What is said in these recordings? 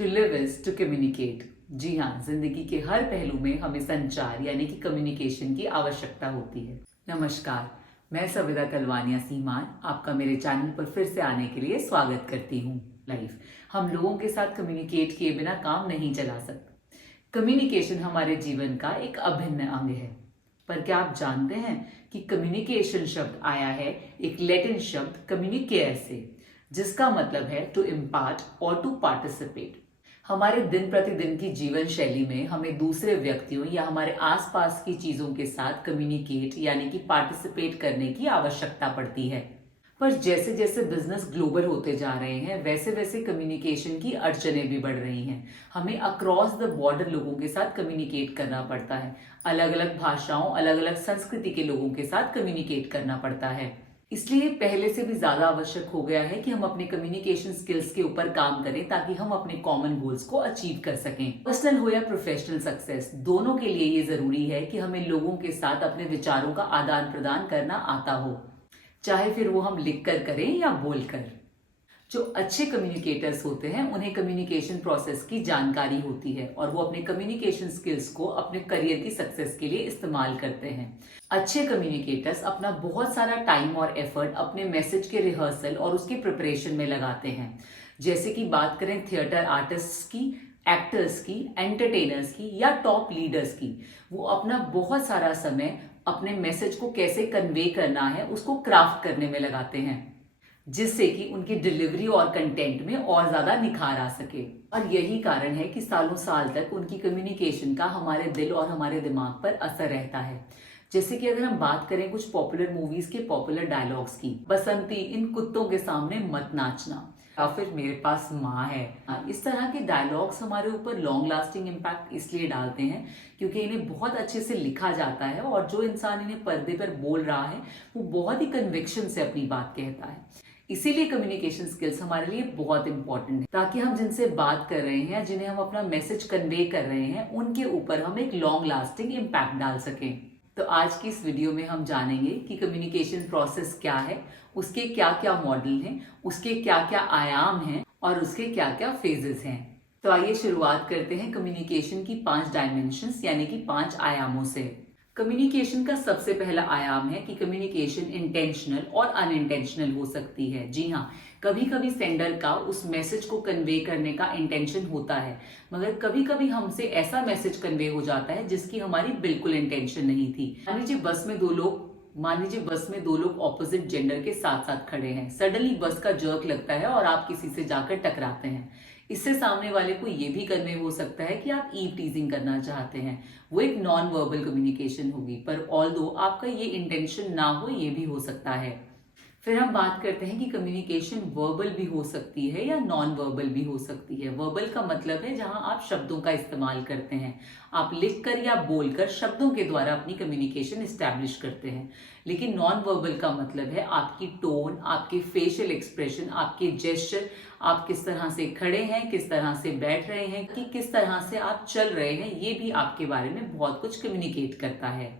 To live is to communicate. जी हाँ, जिंदगी के हर पहलू में हमें संचार यानी कि कम्युनिकेशन की आवश्यकता होती है। नमस्कार, मैं सविता तलवानिया सीमान आपका मेरे चैनल पर फिर से आने के लिए स्वागत करती हूँ। लाइफ हम लोगों के साथ कम्युनिकेट किए बिना काम नहीं चला सकते। कम्युनिकेशन हमारे जीवन का एक अभिन्न अंग है। पर क्या आप जानते हैं कि कम्युनिकेशन शब्द आया है एक लैटिन शब्द कम्युनिकेयर से, जिसका मतलब है टू इम्पार्ट और टू पार्टिसिपेट। हमारे दिन प्रतिदिन की जीवन शैली में हमें दूसरे व्यक्तियों या हमारे आसपास की चीजों के साथ कम्युनिकेट यानी कि पार्टिसिपेट करने की आवश्यकता पड़ती है। पर जैसे जैसे बिजनेस ग्लोबल होते जा रहे हैं वैसे वैसे कम्युनिकेशन की अड़चनें भी बढ़ रही हैं। हमें अक्रॉस द बॉर्डर लोगों के साथ कम्युनिकेट करना पड़ता है। अलग अलग भाषाओं, अलग अलग संस्कृति के लोगों के साथ कम्युनिकेट करना पड़ता है। इसलिए पहले से भी ज्यादा आवश्यक हो गया है कि हम अपने कम्युनिकेशन स्किल्स के ऊपर काम करें ताकि हम अपने कॉमन गोल्स को अचीव कर सकें। पर्सनल हो या प्रोफेशनल सक्सेस, दोनों के लिए ये जरूरी है कि हमें लोगों के साथ अपने विचारों का आदान प्रदान करना आता हो, चाहे फिर वो हम लिख कर करें या बोल कर। जो अच्छे कम्युनिकेटर्स होते हैं उन्हें कम्युनिकेशन प्रोसेस की जानकारी होती है और वो अपने कम्युनिकेशन स्किल्स को अपने करियर की सक्सेस के लिए इस्तेमाल करते हैं। अच्छे कम्युनिकेटर्स अपना बहुत सारा टाइम और एफर्ट अपने मैसेज के रिहर्सल और उसके प्रिपरेशन में लगाते हैं। जैसे कि बात करें थिएटर आर्टिस्ट्स की, एक्टर्स की, एंटरटेनर्स की या टॉप लीडर्स की, वो अपना बहुत सारा समय अपने मैसेज को कैसे कन्वे करना है उसको क्राफ्ट करने में लगाते हैं, जिससे कि उनकी डिलीवरी और कंटेंट में और ज्यादा निखार आ सके। और यही कारण है कि सालों साल तक उनकी कम्युनिकेशन का हमारे दिल और हमारे दिमाग पर असर रहता है। जैसे कि अगर हम बात करें कुछ पॉपुलर मूवीज के पॉपुलर डायलॉग्स की, बसंती इन कुत्तों के सामने मत नाचना, या फिर मेरे पास माँ है, इस तरह के डायलॉग्स हमारे ऊपर लॉन्ग लास्टिंग इम्पैक्ट इसलिए डालते हैं क्योंकि इन्हें बहुत अच्छे से लिखा जाता है और जो इंसान इन्हें पर्दे पर बोल रहा है वो बहुत ही कन्विक्शन से अपनी बात कहता है। इसीलिए कम्युनिकेशन स्किल्स हमारे लिए बहुत इंपॉर्टेंट है ताकि हम जिनसे बात कर रहे हैं, जिन्हें हम अपना मैसेज कन्वे कर रहे हैं, उनके ऊपर हम एक लॉन्ग लास्टिंग इम्पैक्ट डाल सकें। तो आज की इस वीडियो में हम जानेंगे कि कम्युनिकेशन प्रोसेस क्या है, उसके क्या क्या मॉडल हैं, उसके क्या क्या आयाम हैं और उसके क्या क्या फेजेस हैं। तो आइए शुरुआत करते हैं कम्युनिकेशन की 5 डायमेंशंस यानी कि 5 आयामों से। कम्युनिकेशन का सबसे पहला आयाम है कि कम्युनिकेशन इंटेंशनल और अनइंटेंशनल हो सकती है। जी हाँ, कभी कभी सेंडर का उस मैसेज को कन्वे करने का इंटेंशन होता है, मगर कभी कभी हमसे ऐसा मैसेज कन्वे हो जाता है जिसकी हमारी बिल्कुल इंटेंशन नहीं थी। मान लीजिए बस में दो लोग ऑपोजिट जेंडर के साथ साथ खड़े हैं। सडनली बस का जर्क लगता है और आप किसी से जाकर टकराते हैं। इससे सामने वाले को ये भी कन्वे हो सकता है कि आप ईव टीजिंग करना चाहते हैं। वो एक नॉन वर्बल कम्युनिकेशन होगी, पर ऑल्दो आपका ये इंटेंशन ना हो, ये भी हो सकता है। फिर हम बात करते हैं कि कम्युनिकेशन वर्बल भी हो सकती है या नॉन वर्बल भी हो सकती है। वर्बल का मतलब है जहां आप शब्दों का इस्तेमाल करते हैं, आप लिखकर या बोलकर शब्दों के द्वारा अपनी कम्युनिकेशन इस्टेब्लिश करते हैं। लेकिन नॉन वर्बल का मतलब है आपकी टोन, आपके फेशियल एक्सप्रेशन, आपके जेस्चर, आप किस तरह से खड़े हैं, किस तरह से बैठ रहे हैं, कि किस तरह से आप चल रहे हैं, ये भी आपके बारे में बहुत कुछ कम्युनिकेट करता है।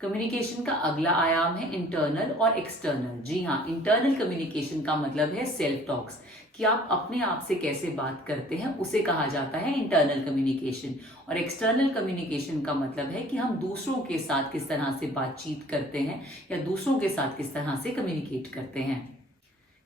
कम्युनिकेशन का अगला आयाम है इंटरनल और एक्सटर्नल। जी हाँ, इंटरनल कम्युनिकेशन का मतलब है सेल्फ टॉक्स, कि आप अपने आप से कैसे बात करते हैं, उसे कहा जाता है इंटरनल कम्युनिकेशन। और एक्सटर्नल कम्युनिकेशन का मतलब है कि हम दूसरों के साथ किस तरह से बातचीत करते हैं या दूसरों के साथ किस तरह से कम्युनिकेट करते हैं।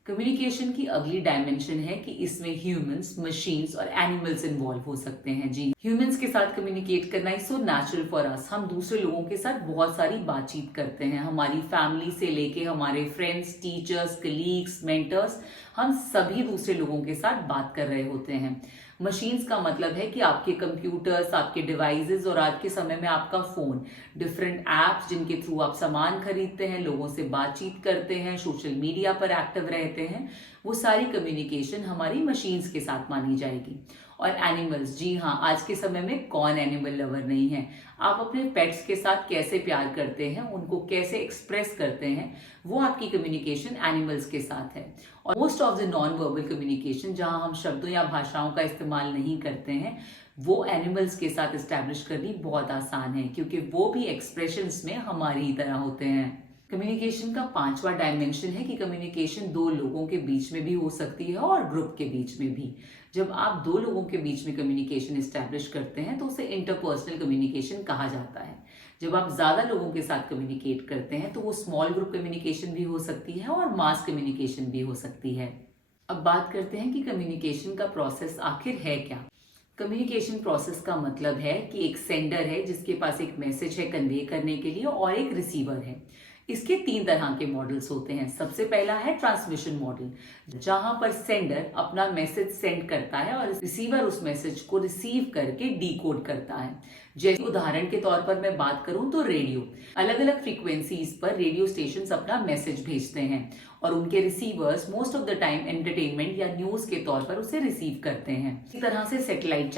कम्युनिकेशन की अगली डायमेंशन है कि इसमें ह्यूमंस, मशीन्स और एनिमल्स इन्वॉल्व हो सकते हैं। जी, ह्यूमंस के साथ कम्युनिकेट करना is so natural for us. हम दूसरे लोगों के साथ बहुत सारी बातचीत करते हैं, हमारी फैमिली से लेके हमारे फ्रेंड्स, टीचर्स, कलीग्स, मेंटर्स, हम सभी दूसरे लोगों के साथ बात कर रहे होते हैं। मशीन्स का मतलब है कि आपके कंप्यूटर्स, आपके डिवाइसेस और आज के समय में आपका फोन, डिफरेंट एप्स जिनके थ्रू आप सामान खरीदते हैं, लोगों से बातचीत करते हैं, सोशल मीडिया पर एक्टिव रहते हैं, वो सारी कम्युनिकेशन हमारी मशीन्स के साथ मानी जाएगी। और एनिमल्स, जी हाँ, आज के समय में कौन एनिमल लवर नहीं है। आप अपने पेट्स के साथ कैसे प्यार करते हैं, उनको कैसे एक्सप्रेस करते हैं, वो आपकी कम्युनिकेशन एनिमल्स के साथ है। और most of the non verbal communication, जहां हम शब्दों या भाषाओं का इस्तेमाल नहीं करते हैं, वो एनिमल्स के साथ इस्टेब्लिश करनी बहुत आसान है क्योंकि वो भी एक्सप्रेशंस में हमारी ही तरह होते हैं। कम्युनिकेशन का पांचवा डायमेंशन है कि कम्युनिकेशन दो लोगों के बीच में भी हो सकती है और ग्रुप के बीच में भी। जब आप दो लोगों के बीच में कम्युनिकेशन एस्टैब्लिश करते हैं तो उसे इंटरपर्सनल कम्युनिकेशन कहा जाता है। जब आप ज्यादा लोगों के साथ कम्युनिकेट करते हैं तो वो स्मॉल ग्रुप कम्युनिकेशन भी हो सकती है और मास कम्युनिकेशन भी हो सकती है। अब बात करते हैं कि कम्युनिकेशन का प्रोसेस आखिर है क्या। कम्युनिकेशन प्रोसेस का मतलब है कि एक सेंडर है जिसके पास एक मैसेज है कन्वे करने के लिए और एक रिसीवर है। इसके तीन तरह के मॉडल्स होते हैं। सबसे पहला है ट्रांसमिशन मॉडल, जहां पर सेंडर अपना मैसेज सेंड करता है और रिसीवर उस मैसेज को रिसीव करके डिकोड करता है। जैसे उदाहरण के तौर पर मैं बात करूं तो रेडियो, अलग अलग फ्रीक्वेंसीज पर रेडियो स्टेशंस अपना मैसेज भेजते हैं और उनके receivers most of the time entertainment या न्यूज के तौर पर उसे रिसीव करते हैं। इसी तरह से सैटेलाइट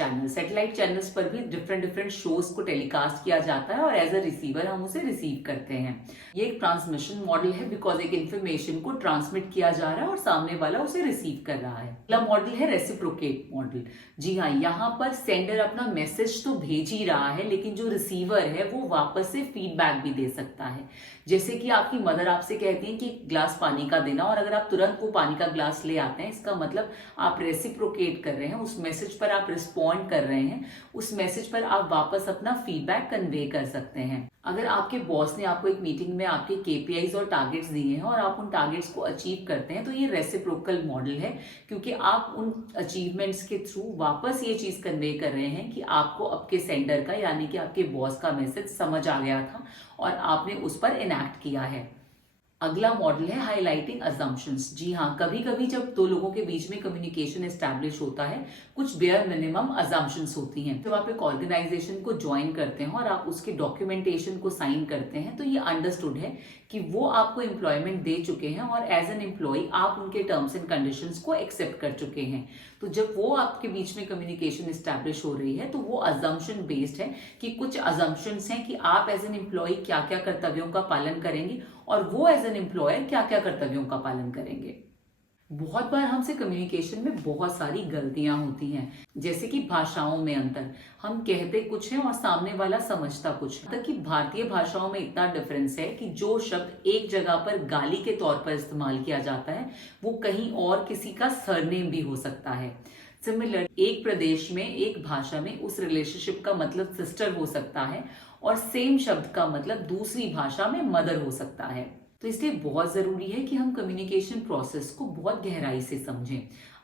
चैनल्स पर भी डिफरेंट डिफरेंट शोज को टेलीकास्ट किया जाता है और एज अ रिसीवर हम उसे रिसीव करते हैं। ये एक ट्रांसमिशन मॉडल है बिकॉज एक इन्फॉर्मेशन को ट्रांसमिट किया जा रहा है और सामने वाला उसे रिसीव कर रहा है। अगला मॉडल है रेसिप्रोकेट मॉडल। जी हाँ, यहाँ पर सेंडर अपना मैसेज तो भेज ही रहा है लेकिन जो रिसीवर है वो वापस से फीडबैक भी दे सकता है। जैसे कि आपकी मदर आपसे कहती है कि ग्लास पानी का देना और अगर आप तुरंत वो पानी का ग्लास ले आते हैं, इसका मतलब आप रेसिप्रोकेट कर रहे हैं, उस मैसेज पर आप रिस्पॉन्ड कर रहे हैं, उस मैसेज पर आप वापस अपना फीडबैक कन्वे कर सकते हैं। अगर आपके बॉस ने आपको एक मीटिंग में आपके केपीआईज और टारगेट्स दिए हैं और आप उन टारगेट्स को अचीव करते हैं तो ये रेसिप्रोकल मॉडल है, क्योंकि आप उन अचीवमेंट्स के थ्रू वापस ये चीज कन्वे कर रहे हैं कि आपको आपके सेंडर का यानी कि आपके बॉस का मैसेज समझ आ गया था और आपने उस पर इनैक्ट किया है। अगला मॉडल है हाईलाइटिंग अजम्पशंस। जी हाँ, कभी कभी जब दो लोगों के बीच में कम्युनिकेशन एस्टैब्लिश होता है, कुछ बेयर मिनिमम अजम्पशंस होती हैं। जब आप एक ऑर्गेनाइजेशन को ज्वाइन करते हैं और आप उसके डॉक्यूमेंटेशन को साइन करते हैं तो ये अंडरस्टूड है कि वो आपको एम्प्लॉयमेंट दे चुके हैं और एज एन एम्प्लॉय आप उनके टर्म्स एंड कंडीशंस को एक्सेप्ट कर चुके हैं। तो जब वो आपके बीच में कम्युनिकेशन एस्टैब्लिश हो रही है तो वो अजम्पशन बेस्ड है कि कुछ अजम्पशंस हैं कि आप एज एन एम्प्लॉय क्या क्या कर्तव्यों का पालन करेंगे और वो एज एन एम्प्लॉयर क्या क्या कर्तव्यों का पालन करेंगे। बहुत बार हमसे कम्युनिकेशन में बहुत सारी गलतियां होती हैं, जैसे कि भाषाओं में अंतर। हम कहते कुछ हैं और सामने वाला समझता कुछ है। तक कि भारतीय भाषाओं में इतना डिफरेंस है कि जो शब्द एक जगह पर गाली के तौर पर इस्तेमाल किया जाता है वो कहीं और किसी का सरनेम भी हो सकता है। सिमिलर, एक प्रदेश में एक भाषा में उस रिलेशनशिप का मतलब सिस्टर हो सकता है और सेम शब्द का मतलब दूसरी भाषा में मदर हो सकता है। तो इसलिए बहुत जरूरी है कि हम कम्युनिकेशन प्रोसेस को बहुत गहराई से समझें।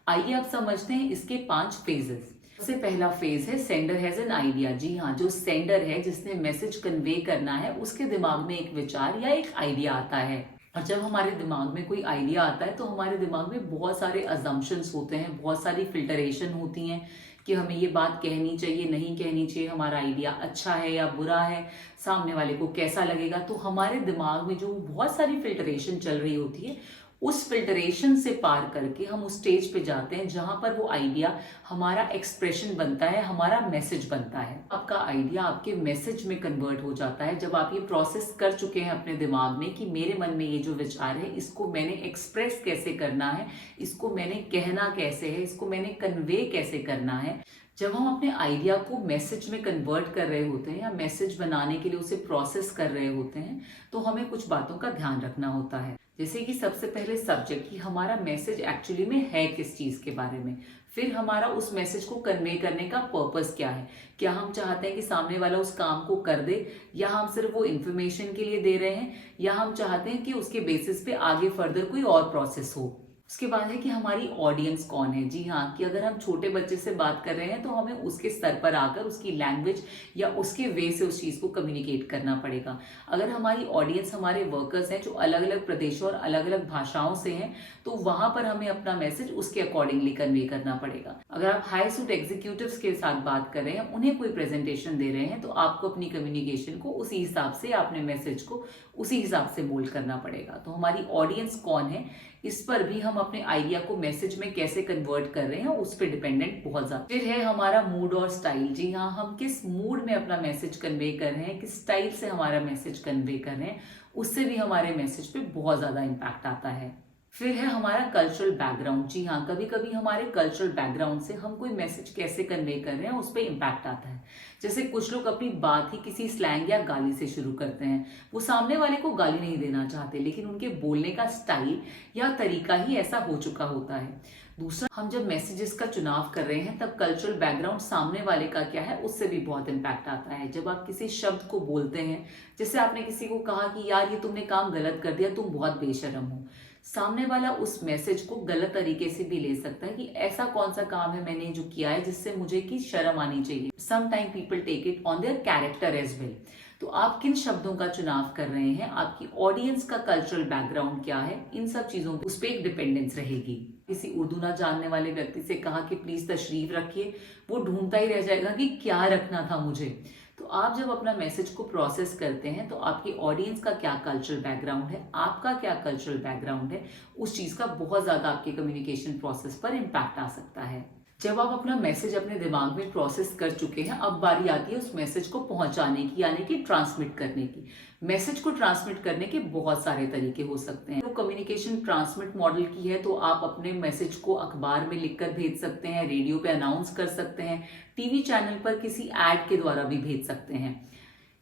आइए आप समझते हैं इसके 5 फेजेस। सबसे पहला फेज है सेंडर हैज एन आइडिया। जी हाँ, जो सेंडर है जिसने मैसेज कन्वे करना है उसके दिमाग में एक विचार या एक आइडिया आता है। और जब हमारे दिमाग में कोई आइडिया आता है तो हमारे दिमाग में बहुत सारे अजम्पशंस होते हैं, बहुत सारी फिल्टरेशन होती हैं कि हमें ये बात कहनी चाहिए, नहीं कहनी चाहिए, हमारा आइडिया अच्छा है या बुरा है, सामने वाले को कैसा लगेगा। तो हमारे दिमाग में जो बहुत सारी फिल्टरेशन चल रही होती है, उस फिल्टरेशन से पार करके हम उस स्टेज पे जाते हैं जहां पर वो आइडिया हमारा एक्सप्रेशन बनता है, हमारा मैसेज बनता है। आपका आइडिया आपके मैसेज में कन्वर्ट हो जाता है जब आप ये प्रोसेस कर चुके हैं अपने दिमाग में कि मेरे मन में ये जो विचार है इसको मैंने एक्सप्रेस कैसे करना है, इसको मैंने कहना कैसे है, इसको मैंने कन्वे कैसे करना है। जब हम अपने आइडिया को मैसेज में कन्वर्ट कर रहे होते हैं या मैसेज बनाने के लिए उसे प्रोसेस कर रहे होते हैं तो हमें कुछ बातों का ध्यान रखना होता है। जैसे कि सबसे पहले सब्जेक्ट, कि हमारा मैसेज एक्चुअली में है किस चीज के बारे में। फिर हमारा उस मैसेज को कन्वे करने का पर्पस क्या है। क्या हम चाहते हैं कि सामने वाला उस काम को कर दे, या हम सिर्फ वो इन्फॉर्मेशन के लिए दे रहे हैं, या हम चाहते हैं कि उसके बेसिस पे आगे फर्दर कोई और प्रोसेस हो। उसके बाद है कि हमारी ऑडियंस कौन है। जी हाँ, कि अगर हम छोटे बच्चे से बात कर रहे हैं तो हमें उसके स्तर पर आकर उसकी लैंग्वेज या उसके वे से उस चीज को कम्युनिकेट करना पड़ेगा। अगर हमारी ऑडियंस हमारे वर्कर्स हैं जो अलग अलग प्रदेशों और अलग अलग भाषाओं से हैं तो वहां पर हमें अपना मैसेज उसके अकॉर्डिंगली कन्वे करना पड़ेगा। अगर आप हाई सूट एग्जीक्यूटिव्स के साथ बात कर रहे हैं, उन्हें कोई प्रेजेंटेशन दे रहे हैं, तो आपको अपनी कम्युनिकेशन को उसी हिसाब से, अपने मैसेज को उसी हिसाब से मोल्ड करना पड़ेगा। तो हमारी ऑडियंस कौन है, इस पर भी हम अपने आइडिया को मैसेज में कैसे कन्वर्ट कर रहे हैं उस पर डिपेंडेंट बहुत ज्यादा। फिर है हमारा मूड और स्टाइल। जी हाँ, हम किस मूड में अपना मैसेज कन्वे कर रहे हैं, किस स्टाइल से हमारा मैसेज कन्वे कर रहे हैं, उससे भी हमारे मैसेज पे बहुत ज्यादा इम्पैक्ट आता है। फिर है हमारा कल्चरल बैकग्राउंड। जी हाँ, कभी कभी हमारे कल्चरल बैकग्राउंड से हम कोई मैसेज कैसे कन्वे कर रहे हैं उस पर इम्पैक्ट आता है। जैसे कुछ लोग अपनी बात ही किसी स्लैंग या गाली से शुरू करते हैं। वो सामने वाले को गाली नहीं देना चाहते, लेकिन उनके बोलने का स्टाइल या तरीका ही ऐसा हो चुका होता है। दूसरा, हम जब मैसेजेस का चुनाव कर रहे हैं तब कल्चरल बैकग्राउंड सामने वाले का क्या है उससे भी बहुत इम्पैक्ट आता है। जब आप किसी शब्द को बोलते हैं, जैसे आपने किसी को कहा कि यार ये तुमने काम गलत कर दिया, तुम बहुत बेशर्म हो, सामने वाला उस मैसेज को गलत तरीके से भी ले सकता है कि ऐसा कौन सा काम है मैंने जो किया है जिससे मुझे की शर्म आनी चाहिए। Some time people take it on their character as well. तो आप किन शब्दों का चुनाव कर रहे हैं, आपकी ऑडियंस का कल्चरल बैकग्राउंड क्या है, इन सब चीजों उस पर एक डिपेंडेंस रहेगी। किसी उर्दू ना जानने वाले व्यक्ति से कहा कि प्लीज तशरीफ रखिए, वो ढूंढता ही रह जाएगा कि क्या रखना था मुझे। तो आप जब अपना मैसेज को प्रोसेस करते हैं तो आपकी ऑडियंस का क्या कल्चरल बैकग्राउंड है, आपका क्या कल्चरल बैकग्राउंड है, उस चीज का बहुत ज्यादा आपके कम्युनिकेशन प्रोसेस पर इम्पैक्ट आ सकता है। जब आप अपना मैसेज अपने दिमाग में प्रोसेस कर चुके हैं, अब बारी आती है उस मैसेज को पहुंचाने की, यानी कि ट्रांसमिट करने की। मैसेज को ट्रांसमिट करने के बहुत सारे तरीके हो सकते हैं। तो कम्युनिकेशन ट्रांसमिट मॉडल की है तो आप अपने मैसेज को अखबार में लिखकर भेज सकते हैं, रेडियो पे अनाउंस कर सकते हैं, टीवी चैनल पर किसी एड के द्वारा भी भेज सकते हैं।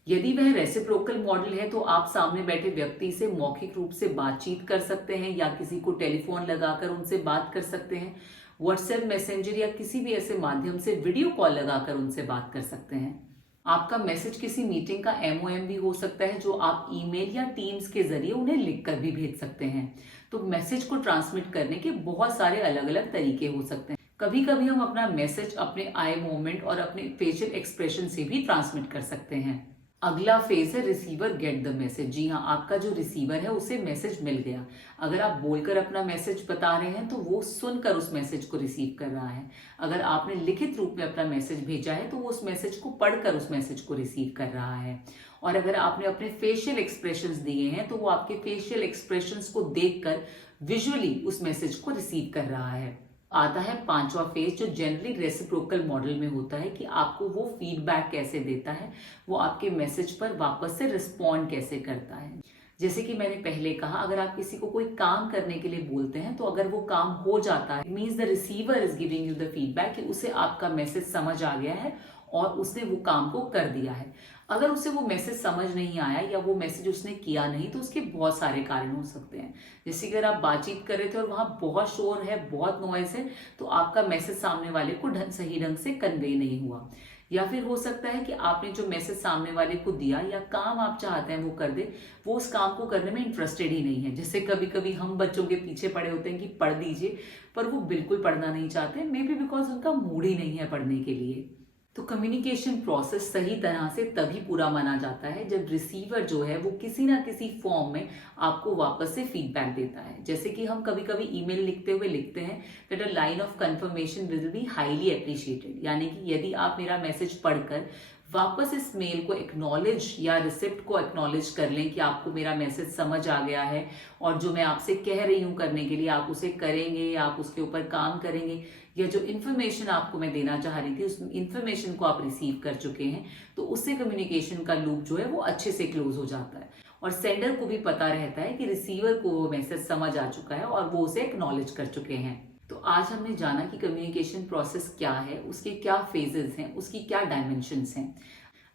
यदि वह रेसिप्रोकल मॉडल है तो आप सामने बैठे व्यक्ति से मौखिक रूप से बातचीत कर सकते हैं या किसी को टेलीफोन लगाकर उनसे बात कर सकते हैं। व्हाट्सएप, मैसेंजर या किसी भी ऐसे माध्यम से वीडियो कॉल लगाकर उनसे बात कर सकते हैं। आपका मैसेज किसी मीटिंग का एमओएम भी हो सकता है जो आप ईमेल या टीम्स के जरिए उन्हें लिखकर भी भेज सकते हैं। तो मैसेज को ट्रांसमिट करने के बहुत सारे अलग अलग तरीके हो सकते हैं। कभी कभी हम अपना मैसेज अपने आई मूवमेंट और अपने फेशियल एक्सप्रेशन से भी ट्रांसमिट कर सकते हैं। अगला फेज है रिसीवर गेट द मैसेज। जी हाँ, आपका जो रिसीवर है उसे मैसेज मिल गया। अगर आप बोलकर अपना मैसेज बता रहे हैं तो वो सुनकर उस मैसेज को रिसीव कर रहा है। अगर आपने लिखित रूप में अपना मैसेज भेजा है तो वो उस मैसेज को पढ़कर उस मैसेज को रिसीव कर रहा है। और अगर आपने अपने फेशियल एक्सप्रेशंस दिए हैं तो वो आपके फेशियल एक्सप्रेशंस को देखकर विजुअली उस मैसेज को रिसीव कर रहा है। आता है पांचवा फेज जो जनरली रेसिप्रोकल मॉडल में होता है कि आपको वो फीडबैक कैसे देता है, वो आपके मैसेज पर वापस से रिस्पॉन्ड कैसे करता है। जैसे कि मैंने पहले कहा, अगर आप किसी को कोई काम करने के लिए बोलते हैं तो अगर वो काम हो जाता है, means the receiver is giving you the feedback कि उसे आपका मैसेज समझ आ गया है और उसने वो काम को कर दिया है। अगर उसे वो मैसेज समझ नहीं आया या वो मैसेज उसने किया नहीं तो उसके बहुत सारे कारण हो सकते हैं। जैसे कि अगर आप बातचीत कर रहे थे और वहां बहुत शोर है, बहुत नॉइज है, तो आपका मैसेज सामने वाले को सही ढंग से कन्वे नहीं हुआ। या फिर हो सकता है कि आपने जो मैसेज सामने वाले को दिया या काम आप चाहते हैं वो कर दे, वो उस काम को करने में इंटरेस्टेड ही नहीं है। जैसे कभी कभी हम बच्चों के पीछे पड़े होते हैं कि पढ़ दीजिए, पर वो बिल्कुल पढ़ना नहीं चाहते, मे बी बिकॉज उनका मूड ही नहीं है पढ़ने के लिए। तो कम्युनिकेशन प्रोसेस सही तरह से तभी पूरा माना जाता है जब रिसीवर जो है वो किसी ना किसी फॉर्म में आपको वापस से फीडबैक देता है। जैसे कि हम कभी कभी ईमेल लिखते हुए लिखते हैं that a line of confirmation will be highly appreciated, यानी कि यदि आप मेरा मैसेज पढ़कर वापस इस मेल को एक्नॉलेज या रिसिप्ट को एक्नॉलेज कर लें कि आपको मेरा मैसेज समझ आ गया है और जो मैं आपसे कह रही हूं करने के लिए आप उसे करेंगे या आप उसके ऊपर काम करेंगे, या जो इन्फॉर्मेशन आपको मैं देना चाह रही थी उस इन्फॉर्मेशन को आप रिसीव कर चुके हैं, तो उससे कम्युनिकेशन का लूप जो है वो अच्छे से क्लोज हो जाता है और सेंडर को भी पता रहता है कि रिसीवर को वो मैसेज समझ आ चुका है और वो उसे एक्नॉलेज कर चुके हैं। तो आज हमने जाना कि कम्युनिकेशन प्रोसेस क्या है, उसके क्या फेजेस हैं, उसकी क्या डायमेंशंस हैं।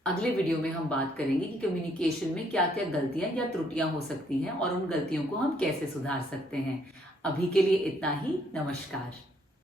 अगले वीडियो में हम बात करेंगे कि कम्युनिकेशन में क्या क्या गलतियां या त्रुटियां हो सकती हैं और उन गलतियों को हम कैसे सुधार सकते हैं। अभी के लिए इतना ही। नमस्कार।